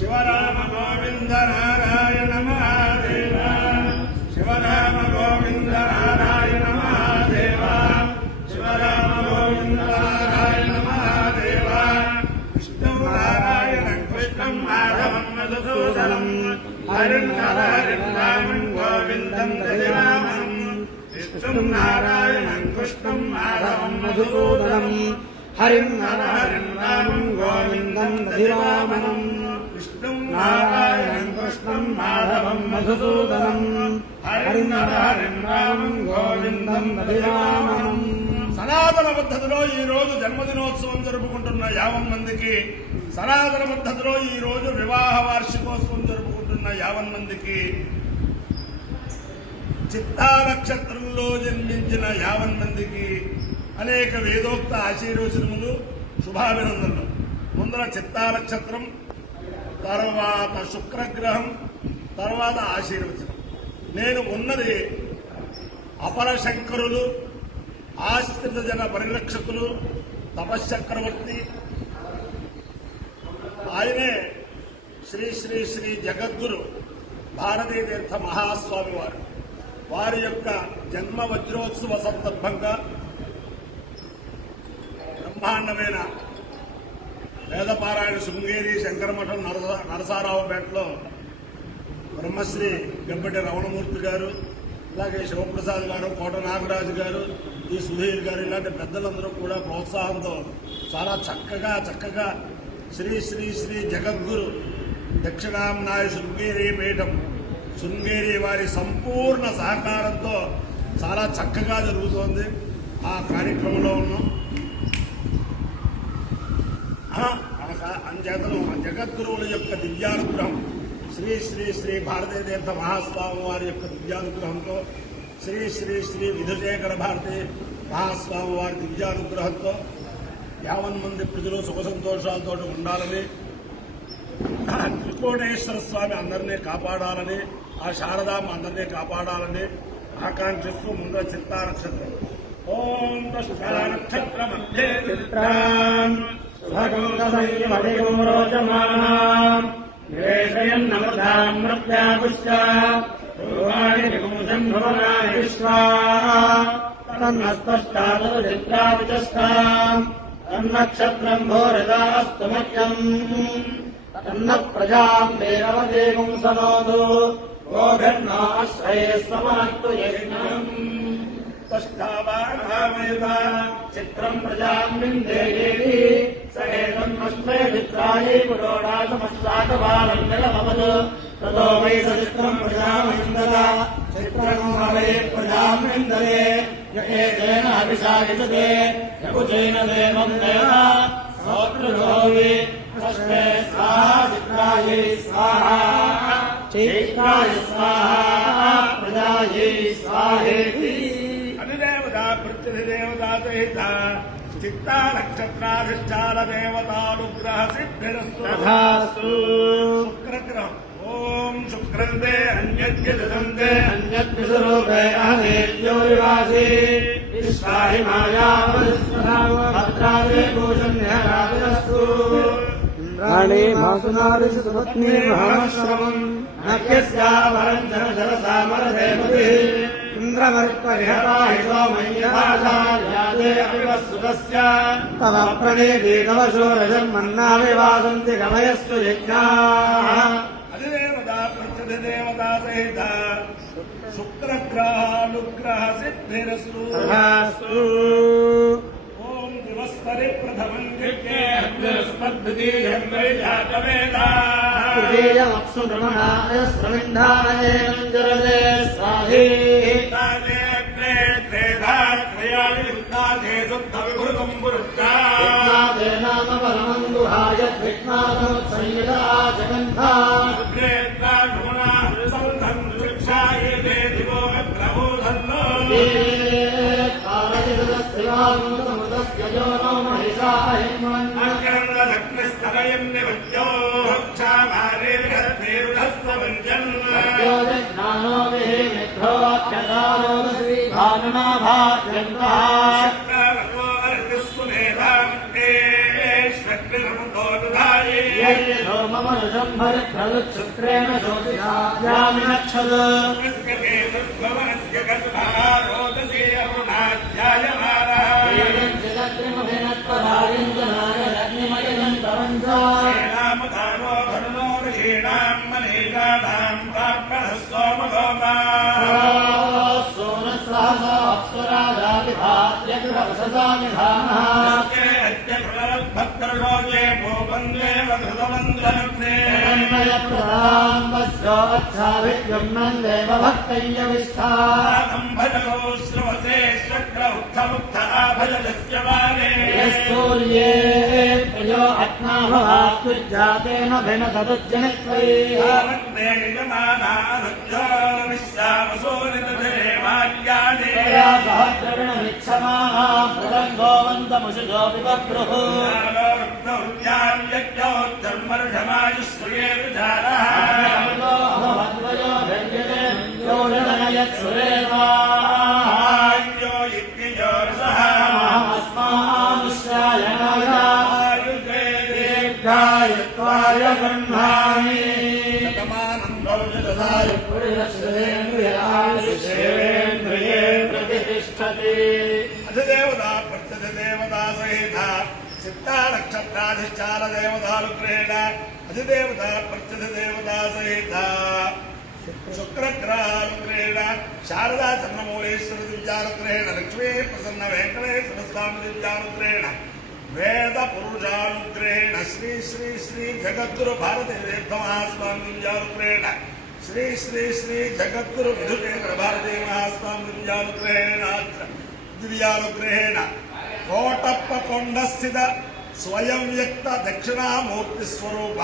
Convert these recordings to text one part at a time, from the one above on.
శివరామ గోవింద నారాయణ మహాదేవ శివరామ గోవింద నారాయణ మహాదేవ శివరామ గోవింద నారాయణ మహాదేవ విష్ణు నారాయణం కృష్ణం మాధవం మధుసూదనం హరిం నారాయణం రామం గోవిందం దశరామం విష్ణు నారాయణం కృష్ణం మాధవం మధుసూదనం హరిం నారాయణం రామం గోవిందం దశరామం విష్ణు నారాయణం కృష్ణం మాధవం మధుసూదనం హరిం నారాయణం రామం గోవిందం దశరామం. సనాతన పద్ధతిలో ఈ రోజు జన్మదినోత్సవం జరుపుకుంటున్న 50 మందికి, సనాతన పద్ధతిలో ఈ రోజు వివాహ వార్షికోత్సవం జరుపుకుంటున్న 50 మందికి, చిత్తా నక్షత్రంలో జన్మించిన 50 మందికి అనేక వేదోక్త ఆశీర్వచనములు, శుభాభినందనలు. ముందర చిత్తా నక్షత్రం, తర్వాత శుక్రగ్రహం, తర్వాత ఆశీర్వచనం. నేను ఉన్నది అపర శంకరులు, ఆశ్రిత జన పరిరక్షకులు, తపశ్చక్రవర్తి, ఆయనే శ్రీ శ్రీ శ్రీ జగద్గురు భారతీ తీర్థ మహాస్వామి వారి యొక్క జన్మ వజ్రోత్సవ సందర్భంగా బ్రహ్మాండమైన వేదపారాయణ శృంగేరి శంకరమఠం నరసారావుపేటలో బ్రహ్మశ్రీ గంపటి రమణమూర్తి గారు, అలాగే శివప్రసాద్ గారు, కోట నాగరాజు గారు, ఈ సుధీర్ గారు, ఇలాంటి పెద్దలందరూ కూడా ప్రోత్సాహంతో చాలా చక్కగా శ్రీ శ్రీ శ్రీ జగద్గురు దక్షిణాంనాయ శృంగేరి పీఠం శృంగేరి వారి సంపూర్ణ సహకారంతో చాలా చక్కగా జరుగుతోంది. ఆ కార్యక్రమంలో ఉన్నాం. అంచేతను జగద్గురువుల యొక్క దివ్యానుగ్రహం, శ్రీ శ్రీ శ్రీ భారతీ తీర్థ మహాస్వామి వారి యొక్క దివ్యానుగ్రహంతో, శ్రీ శ్రీ శ్రీ విధుశేఖర భారతీ మహాస్వామి వారి దివ్యానుగ్రహంతో 50 మంది ప్రజలు సుఖ సంతోషాలతో ఉండాలని, త్రికోటేశ్వర స్వామి అందరినీ కాపాడాలని, ఆ శారదామ్మ అందరినీ కాపాడాలని ఆకాంక్షిస్తూ ముందర చిత్తా నక్షత్రం. ఓం నక్షత్ర మధ్యే తన్నక్షత్రం భోరదాస్తు మహ్యం తన్న ప్రజాం వేరవదేవం సనోదు గోధర్ణాశ్రయే సమాత్తు యజ్ఞం చిత్రం ప్రజాం విందేయేతి సహేతం అస్మే చిత్రాయే పురోడాసమస్సాకబాలం నిలమవదు తతో వై సచిత్రం ప్రజామిందద చిత్రం హవే ప్రజాం విందదే ఏతేన అభిషాయితతే యకుచేన దేవం దేవ సోత్రులోవి అస్మే స్వాహా చిత్రాయే స్వాహా చిత్రాయ స్వాహా ప్రజాయే స్వాహేతి. అధిదేవత పృథ్వీదేవత సహిత చిత్తా నక్షత్రాధిష్టాన దేవతానుగ్రహ సిద్ధిరస్తు. శుక్రగ్రహం. ఓం శుక్రందే అన్యద్యదంతే అన్యద్విస్వరూపే అహేత్యో వివాసి విశ్వాహి మాయావద్రాదే భూషణ్యరాజస్తు. ఇంద్రాణి మాసునాదిషు సుపత్ని మహాశ్రమం నక్యస్యావరం జలసామరదేవతి ఇంద్రవర్పరిహతాహి సోమయ్యాదే అవివస్సుతస్య తవ ప్రణేతి తవ శూరజం మన్నావివాసంతి గమయస్సు యజ్ఞాః. అధిదేవత పృథ్వీదేవత సహిత శుక్రగ్రహానుగ్రహ సిద్ధిరస్తు. ఓం దివస్పరి ప్రథమం యజ్ఞే అగ్నిస్పద్వితీయం వైజాతవేదాః. తృతీయమప్సు బ్రహ్మణాయ స్రవింధానయే మంజరదే స్వాహే. నామ పరమం గుహాయ విఘ్నాథోత్సంయుతా జగన్ధా. शुक्रेण ज्योतिषायामिनक्षद सूर्ये प्रियो अग्नाभवात्जातेन गायत्वाय ब्रह्माणि प्रतिष्ठति अधिदेवता प्रत्यधिदेवता सहित चित्ता नक्षत्राधिष्ठान देवतानुग्रहेण अधिदेवता प्रत्यधिदेवता सहित शुक्रग्रहानुग्रहेण शारदा चन्द्रमौलेश्वर दिव्यानुग्रहेण लक्ष्मी प्रसन्न वेंकटेश्वर स्वामी दिव्यानुग्रहेण वेद पुरुषानुग्रहेण श्री श्री श्री जगद्गुरु भारती महास्वामी दिव्यानुग्रहेण श्री श्री श्री जगद्गुरु विधुकेन्द्र भारती महास्वामी दिव्यानुग्रहेण कोटप्प कोंडस्थित स्वयं व्यक्त दक्षिणामूर्ति स्वरूप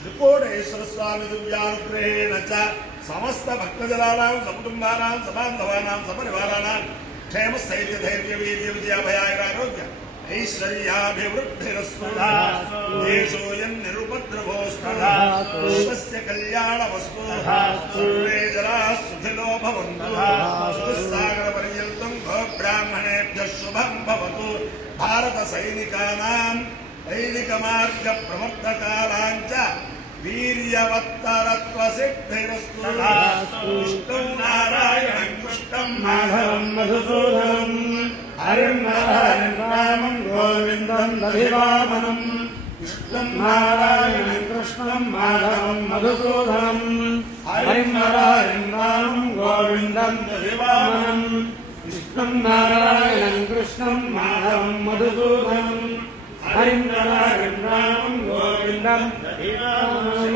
त्रिकोणेश्वर स्वामी दिव्यानुग्रहेण च समस्त भक्तजनानां सकुटुम्बानां सबान्धवानां सपरिवाराणां क्षेम स्थैर्य धैर्य वीर्य विजयाभयारोग्य ऐश्वर्याभिवृद्धिरस्तु देशोऽयं निरुपद्रवोऽस्तु विश्वस्य कल्याणमस्तु सर्वे जनाः सुखिनो भवन्तु सुसागरपर्यन्तं गोब्राह्मणेभ्यः शुभं भवतु भारतसैनिकानां दैनिकमार्गप्रवर्तकानां च वीर्यवत्तरत्वसिद्धिरस्तु विष्णुं नारायणं कृष्णं माधवं मधुसूदनं हरिं हरिं रामं गोविन्दं दधिवामनं विष्णुं नारायणं कृष्णं माधवं मधुसूदनं हरिं हरिं रामं गोविन्दं दधिवामनं विष्णुं नारायणं कृष्णं माधवं मधुसूदनं हरिं हरिं रामं गोविन्दं दधिवामनं